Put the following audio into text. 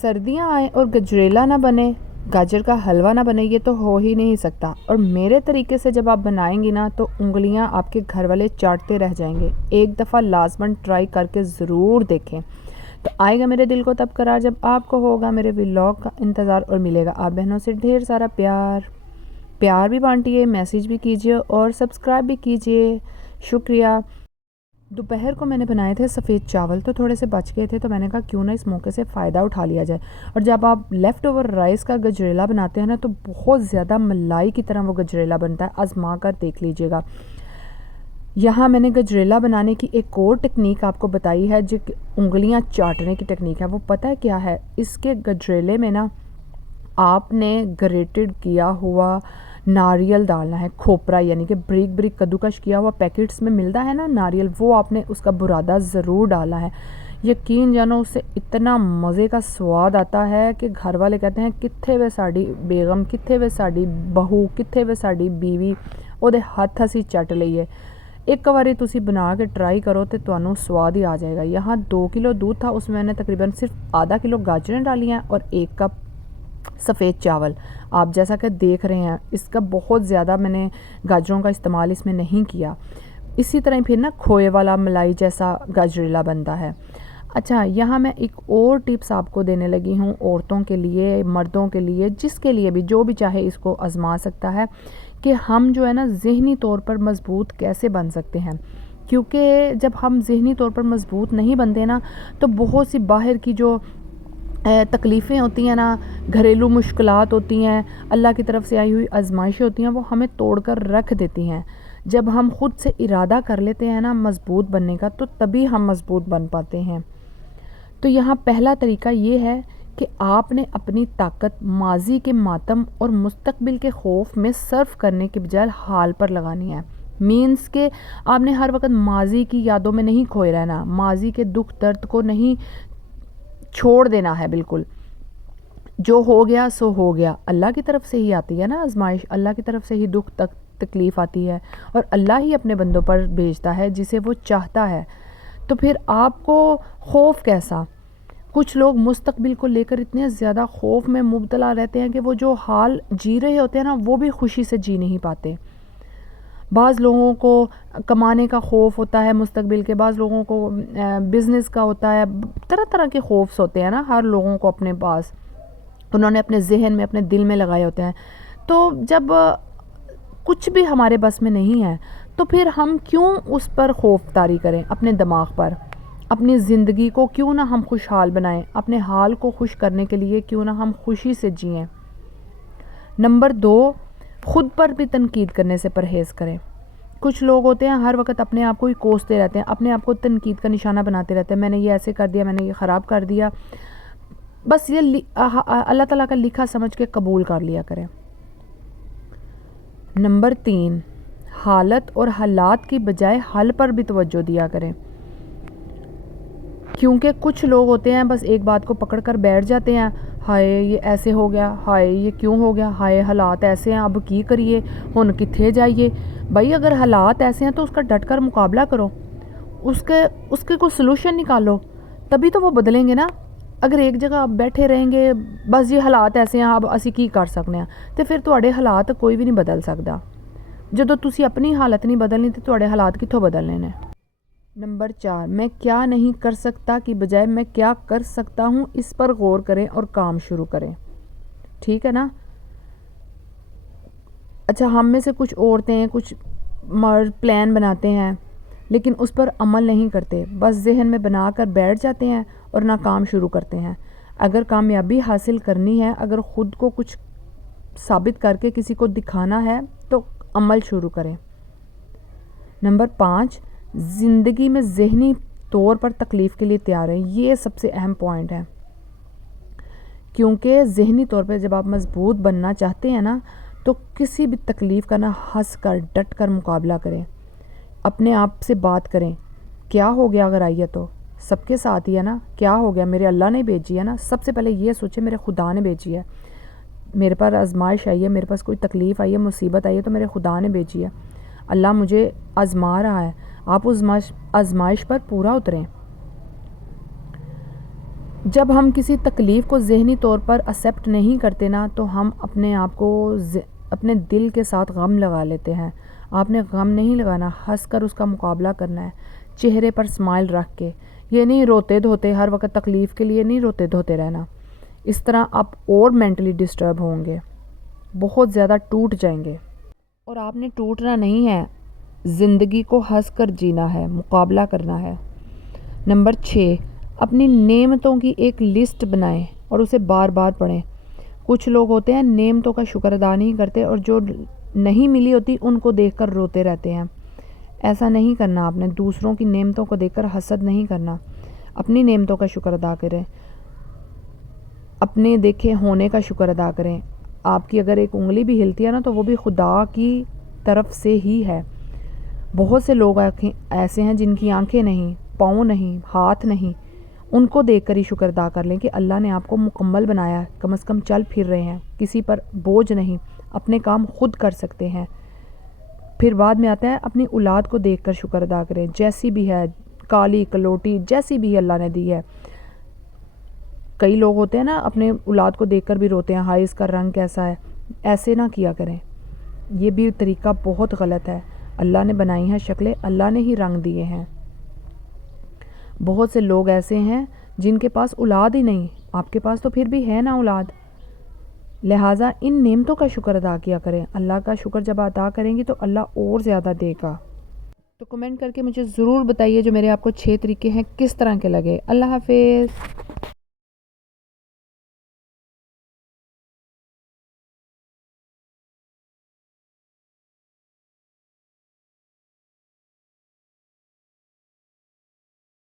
سردیاں آئیں اور گجریلا نہ بنے، گاجر کا حلوہ نہ بنے، یہ تو ہو ہی نہیں سکتا۔ اور میرے طریقے سے جب آپ بنائیں گی نا تو انگلیاں آپ کے گھر والے چاٹتے رہ جائیں گے۔ ایک دفعہ لازماً ٹرائی کر کے ضرور دیکھیں۔ تو آئے گا میرے دل کو تب قرار جب آپ کو ہوگا میرے ولاگ کا انتظار اور ملے گا آپ بہنوں سے ڈھیر سارا پیار بھی بانٹیے، میسیج بھی کیجیے اور سبسکرائب بھی کیجیے۔ شکریہ۔ دوپہر کو میں نے بنائے تھے سفید چاول، تو تھوڑے سے بچ گئے تھے تو میں نے کہا کیوں نہ اس موقع سے فائدہ اٹھا لیا جائے۔ اور جب آپ لیفٹ اوور رائس کا گجریلا بناتے ہیں نا تو بہت زیادہ ملائی کی طرح وہ گجریلا بنتا ہے، آزما کر دیکھ لیجیے گا۔ یہاں میں نے گجریلا بنانے کی ایک اور ٹیکنیک آپ کو بتائی ہے جو انگلیاں چاٹنے کی ٹیکنیک ہے۔ وہ پتہ ہے کیا ہے؟ اس کے گجریلے میں نا آپ نے گریٹڈ کیا ہوا ناریل ڈالنا ہے، کھوپرا، یعنی کہ بریک بریک کدوکش کیا ہوا پیکٹس میں ملتا ہے نا ناریل، وہ آپ نے اس کا برادہ ضرور ڈالا ہے۔ یقین جانو اس سے اتنا مزے کا سواد آتا ہے کہ گھر والے کہتے ہیں کتھے وے ساڑی بیگم، کتھے وے ساڑی بہو، کتھے وے ساڑی بیوی، وہ دے ہاتھ اسی چٹ لئیے۔ ایک واری تسی بنا کے ٹرائی کرو تو تانوں سواد ہی آ جائے گا۔ یہاں 2 کلو دودھ تھا، اس میں نے تقریباً صرف آدھا کلو گاجریں ڈالی ہیں اور 1 کپ سفید چاول۔ آپ جیسا کہ دیکھ رہے ہیں اس کا بہت زیادہ میں نے گاجروں کا استعمال اس میں نہیں کیا۔ اسی طرح پھر نا کھوئے والا ملائی جیسا گاجریلا بنتا ہے۔ اچھا، یہاں میں ایک اور ٹپس آپ کو دینے لگی ہوں، عورتوں کے لیے، مردوں کے لیے، جس کے لیے بھی جو بھی چاہے اس کو آزما سکتا ہے کہ ہم جو ہے نا ذہنی طور پر مضبوط کیسے بن سکتے ہیں۔ کیونکہ جب ہم ذہنی طور پر مضبوط نہیں بنتے نا تو بہت سی باہر کی جو تکلیفیں ہوتی ہیں نا، گھریلو مشکلات ہوتی ہیں، اللہ کی طرف سے آئی ہوئی آزمائشیں ہوتی ہیں، وہ ہمیں توڑ کر رکھ دیتی ہیں۔ جب ہم خود سے ارادہ کر لیتے ہیں نا مضبوط بننے کا تو تبھی ہم مضبوط بن پاتے ہیں۔ تو یہاں پہلا طریقہ یہ ہے کہ آپ نے اپنی طاقت ماضی کے ماتم اور مستقبل کے خوف میں صرف کرنے کے بجائے حال پر لگانی ہے۔ مینز کہ آپ نے ہر وقت ماضی کی یادوں میں نہیں کھوئے رہنا، ماضی کے دکھ درد کو نہیں چھوڑ دینا ہے بالکل۔ جو ہو گیا سو ہو گیا، اللہ کی طرف سے ہی آتی ہے نا آزمائش، اللہ کی طرف سے ہی دکھ تکلیف آتی ہے اور اللہ ہی اپنے بندوں پر بھیجتا ہے جسے وہ چاہتا ہے۔ تو پھر آپ کو خوف کیسا؟ کچھ لوگ مستقبل کو لے کر اتنے زیادہ خوف میں مبتلا رہتے ہیں کہ وہ جو حال جی رہے ہوتے ہیں نا وہ بھی خوشی سے جی نہیں پاتے۔ بعض لوگوں کو کمانے کا خوف ہوتا ہے مستقبل کے، بعض لوگوں کو بزنس کا ہوتا ہے، طرح طرح کے خوفs ہوتے ہیں نا ہر لوگوں کو اپنے پاس، انہوں نے اپنے ذہن میں اپنے دل میں لگائے ہوتے ہیں۔ تو جب کچھ بھی ہمارے بس میں نہیں ہے تو پھر ہم کیوں اس پر خوف طاری کریں؟ اپنے دماغ پر، اپنی زندگی کو کیوں نہ ہم خوشحال بنائیں؟ اپنے حال کو خوش کرنے کے لیے کیوں نہ ہم خوشی سے جئیں؟ نمبر 2، خود پر بھی تنقید کرنے سے پرہیز کریں۔ کچھ لوگ ہوتے ہیں ہر وقت اپنے آپ کو ہی کوستے رہتے ہیں، اپنے آپ کو تنقید کا نشانہ بناتے رہتے ہیں، میں نے یہ ایسے کر دیا، میں نے یہ خراب کر دیا۔ بس یہ اللہ تعالیٰ کا لکھا سمجھ کے قبول کر لیا کریں۔ نمبر 3، حالت اور حالات کی بجائے حل پر بھی توجہ دیا کریں۔ کیونکہ کچھ لوگ ہوتے ہیں بس ایک بات کو پکڑ کر بیٹھ جاتے ہیں، ہائے یہ ایسے ہو گیا، ہائے یہ کیوں ہو گیا، ہائے حالات ایسے ہیں، اب کی کریے، ہن کتھے جائیے۔ بھائی اگر حالات ایسے ہیں تو اس کا ڈٹ کر مقابلہ کرو، اس کے کوئی سلوشن نکالو، تبھی تو وہ بدلیں گے نا۔ اگر ایک جگہ آپ بیٹھے رہیں گے بس یہ حالات ایسے ہیں اب اسی کی کر سکنے ہیں، تو پھر تواڈے حالات کوئی بھی نہیں بدل سکتا۔ جدو تسی اپنی حالت نہیں بدلنی تو تواڈے حالات کتھوں بدلنے نے۔ نمبر 4، میں کیا نہیں کر سکتا کی بجائے میں کیا کر سکتا ہوں اس پر غور کریں اور کام شروع کریں۔ ٹھیک ہے نا؟ اچھا، ہم میں سے کچھ عورتیں، کچھ مرد پلان بناتے ہیں لیکن اس پر عمل نہیں کرتے، بس ذہن میں بنا کر بیٹھ جاتے ہیں اور نہ کام شروع کرتے ہیں۔ اگر کامیابی حاصل کرنی ہے، اگر خود کو کچھ ثابت کر کے کسی کو دکھانا ہے تو عمل شروع کریں۔ نمبر 5، زندگی میں ذہنی طور پر تکلیف کے لیے تیار ہیں۔ یہ سب سے اہم پوائنٹ ہے، کیونکہ ذہنی طور پہ جب آپ مضبوط بننا چاہتے ہیں نا تو کسی بھی تکلیف کا نہ ہنس کر ڈٹ کر مقابلہ کریں، اپنے آپ سے بات کریں، کیا ہو گیا اگر آئی ہے تو سب کے ساتھ ہی ہے نا، کیا ہو گیا میرے اللہ نے بھیجی ہے نا۔ سب سے پہلے یہ سوچیں میرے خدا نے بھیجی ہے، میرے پر آزمائش آئی ہے، میرے پاس کوئی تکلیف آئی ہے، مصیبت آئی ہے تو میرے خدا نے بھیجی ہے، اللہ مجھے آزما رہا ہے۔ آپ اس آزمائش پر پورا اتریں۔ جب ہم کسی تکلیف کو ذہنی طور پر ایکسیپٹ نہیں کرتے نا تو ہم اپنے آپ کو اپنے دل کے ساتھ غم لگا لیتے ہیں۔ آپ نے غم نہیں لگانا، ہنس کر اس کا مقابلہ کرنا ہے، چہرے پر اسمائل رکھ کے۔ یہ نہیں روتے دھوتے ہر وقت تکلیف کے لیے نہیں روتے دھوتے رہنا، اس طرح آپ اور مینٹلی ڈسٹرب ہوں گے، بہت زیادہ ٹوٹ جائیں گے۔ اور آپ نے ٹوٹنا نہیں ہے، زندگی کو ہنس کر جینا ہے، مقابلہ کرنا ہے۔ نمبر 6، اپنی نعمتوں کی ایک لسٹ بنائیں اور اسے بار بار پڑھیں۔ کچھ لوگ ہوتے ہیں نعمتوں کا شکر ادا نہیں کرتے اور جو نہیں ملی ہوتی ان کو دیکھ کر روتے رہتے ہیں۔ ایسا نہیں کرنا، آپ نے دوسروں کی نعمتوں کو دیکھ کر حسد نہیں کرنا، اپنی نعمتوں کا شکر ادا کریں، اپنے دیکھے ہونے کا شکر ادا کریں۔ آپ کی اگر ایک انگلی بھی ہلتی ہے نا تو وہ بھی خدا کی طرف سے ہی ہے۔ بہت سے لوگ ایسے ہیں جن کی آنکھیں نہیں، پاؤں نہیں، ہاتھ نہیں، ان کو دیکھ کر ہی شکر ادا کر لیں کہ اللہ نے آپ کو مکمل بنایا، کم از کم چل پھر رہے ہیں، کسی پر بوجھ نہیں، اپنے کام خود کر سکتے ہیں۔ پھر بعد میں آتا ہے اپنی اولاد کو دیکھ کر شکر ادا کریں، جیسی بھی ہے، کالی کلوٹی جیسی بھی اللہ نے دی ہے۔ کئی لوگ ہوتے ہیں نا اپنے اولاد کو دیکھ کر بھی روتے ہیں، ہائی اس کا رنگ کیسا ہے، ایسے نہ کیا کریں، یہ بھی طریقہ بہت غلط ہے۔ اللہ نے بنائی ہیں شکلیں، اللہ نے ہی رنگ دیے ہیں۔ بہت سے لوگ ایسے ہیں جن کے پاس اولاد ہی نہیں، آپ کے پاس تو پھر بھی ہے نا اولاد، لہٰذا ان نعمتوں کا شکر ادا کیا کریں۔ اللہ کا شکر جب ادا کریں گی تو اللہ اور زیادہ دے گا۔ تو کمنٹ کر کے مجھے ضرور بتائیے جو میرے آپ کو 6 طریقے ہیں کس طرح کے لگے۔ اللہ حافظ۔